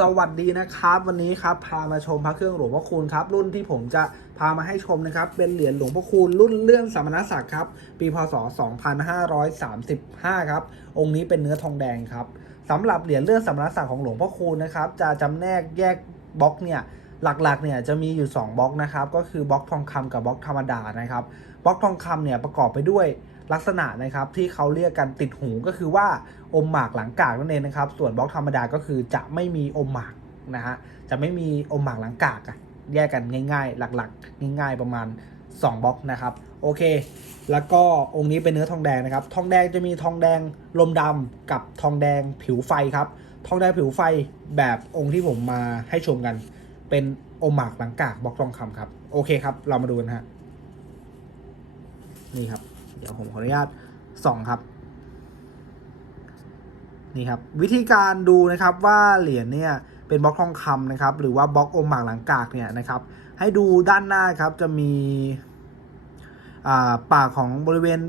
สวัสดีนะครับ วันนี้ครับพามาชมพระเครื่องหลวงพ่อคูณครับ รุ่นที่ผมจะพามาให้ชมนะครับ เป็นเหรียญหลวงพ่อคูณรุ่นเลื่อนสมณศักดิ์ครับ ปีพศ 2535 ครับ องค์นี้เป็นเนื้อทองแดงครับสำหรับเหรียญเลื่อนสมณศักดิ์ของหลวงพ่อคูณนะครับ จะจำแนกแยกบล็อกเนี่ยหลักๆ เนี่ยจะมีอยู่ 2บล็อกนะครับ ก็คือบล็อกทองคำกับบล็อกธรรมดานะครับ บล็อกทองคำเนี่ยประกอบไปด้วย ลักษณะนะครับที่เขาเรียกกันติดหูก็คือว่าอมหมากหลังกากนั่นเองนะครับ ส่วนบล็อกธรรมดาก็คือจะไม่มีอมหมากนะฮะจะไม่มีอมหมากหลังกากอะแยกกันง่ายๆ หลักๆ ง่ายๆประมาณ 2บล็อกนะครับโอเค แล้วก็องค์นี้เป็นเนื้อทองแดงนะครับ ทองแดงจะมีทองแดงลมดำกับทองแดงผิวไฟครับ ทองแดงผิวไฟแบบองค์ที่ผมมาให้ชมกัน เป็นอมหมากหลังกากบล็อกทองคำครับ โอเคครับ เรามาดูกันฮะ นี่ครับ เดี๋ยวผมขออนุญาตส่องครับ นี่ครับ วิธีการดูนะครับว่าเหรียญเนี่ยเป็นบล็อกทองคำนะครับ หรือว่าบล็อกอมหมากหลังกากเนี่ยนะครับ ให้ดูด้านหน้าครับจะมีอ่าปากของบริเวณ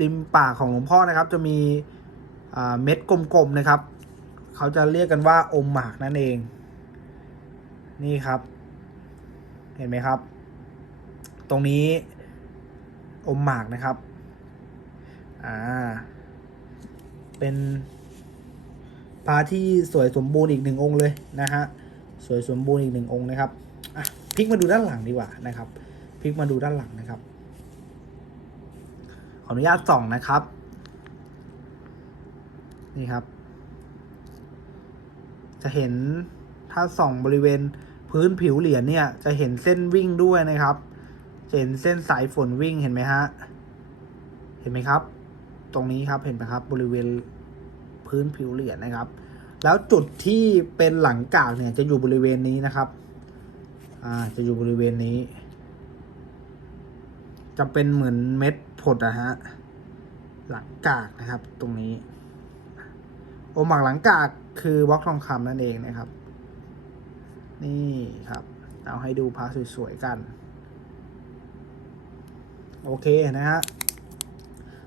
ริมปากของหลวงพ่อนะครับ จะมีเม็ดกลมๆนะครับเขาจะเรียกกันว่าอมหมากนั่นเอง นี่ครับ เห็นไหมครับ ตรงนี้ อมหมากนะครับอ่าเป็นพระที่สวยสมบูรณ์อีกหนึ่งองค์เลยนะฮะสวยสมบูรณ์อีกหนึ่งองค์นะครับอะพลิกมาดูด้านหลังดีกว่านะครับพลิกมาดูด้านหลังนะครับ ขออนุญาตส่องนะครับ นี่ครับ จะเห็นถ้าส่องบริเวณพื้นผิวเหรียญเนี่ย จะเห็นเส้นวิ่งด้วยนะครับ เห็นเส้นสายฝนวิ่งเห็นไหมฮะ เห็นไหมครับ ตรงนี้ครับเห็นไหมครับ บริเวณพื้นผิวเหรียญนะครับ แล้วจุดที่เป็นหลังกากเนี่ยจะอยู่บริเวณนี้นะครับ อ่าจะอยู่บริเวณนี้ จะเป็นเหมือนเม็ดผดอะฮะหลังกากนะครับ ตรงนี้โอหมักหลังกากคือบล็อกทองคำนั่นเองนะครับ นี่ครับ เอาให้ดูพาสวยๆกัน โอเคนะฮะ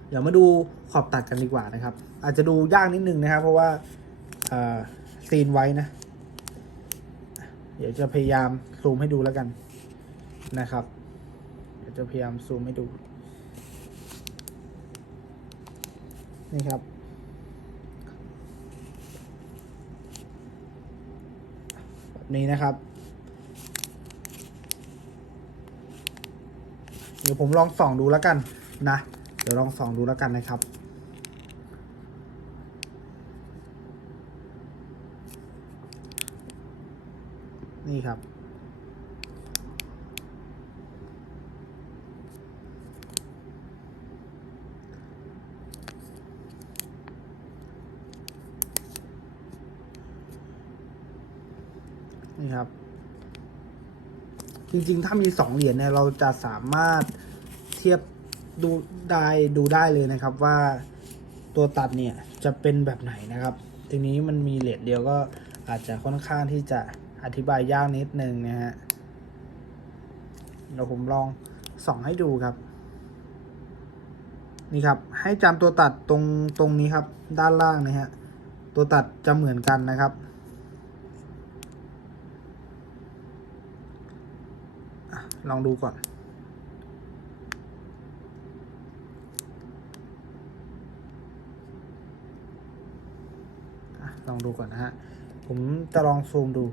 เดี๋ยวมาดูขอบตัดกันดีกว่านะครับ อาจจะดูยากนิดนึงนะครับ เพราะว่าซีนไว้นะ เดี๋ยวจะพยายามซูมให้ดูแล้วกันนะครับ เดี๋ยวจะพยายามซูมให้ดู นี่ครับ แบบนี้นะครับ ดี๋ยวผมลองส่องดูแล้วกันนะ เดี๋ยวลองส่องดูแล้วกันนะครับ นี่ครับ นี่ครับ จริงๆ ถ้ามีสองเหรียญเนี่ยเราจะสามารถเทียบดูได้ดูได้เลยนะครับว่าตัวตัดเนี่ยจะเป็นแบบไหนนะครับ ทีนี้มันมีเหรียญเดียวก็อาจจะค่อนข้างที่จะอธิบายยากนิดนึงนะฮะเดี๋ยวผมลองส่องให้ดูครับ นี่ครับ ให้จำตัวตัดตรงตรงนี้ครับ ด้านล่างนะฮะตัวตัดจะเหมือนกันนะครับ ลองดูก่อน ลองดูก่อนนะฮะ ผมจะลองซูมดู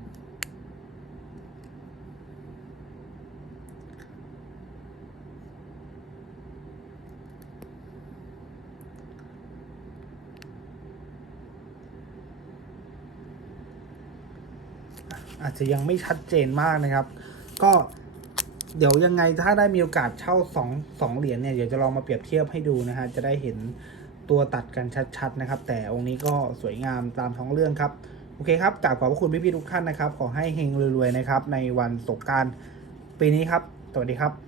อาจจะยังไม่ชัดเจนมากนะครับ ก็ เดี๋ยวยังไงถ้าได้มีโอกาสเช่าสองสองเหรียญเนี่ยเดี๋ยวจะลองมาเปรียบเทียบให้ดูนะฮะจะได้เห็นตัวตัดกันชัดๆนะครับ แต่องค์นี้ก็สวยงามตามท้องเรื่องครับโอเคครับกราบขอบพระคุณพี่ๆทุกท่านนะครับ ขอให้เฮงรวยๆนะครับในวันสงการปีนี้ครับ สวัสดีครับ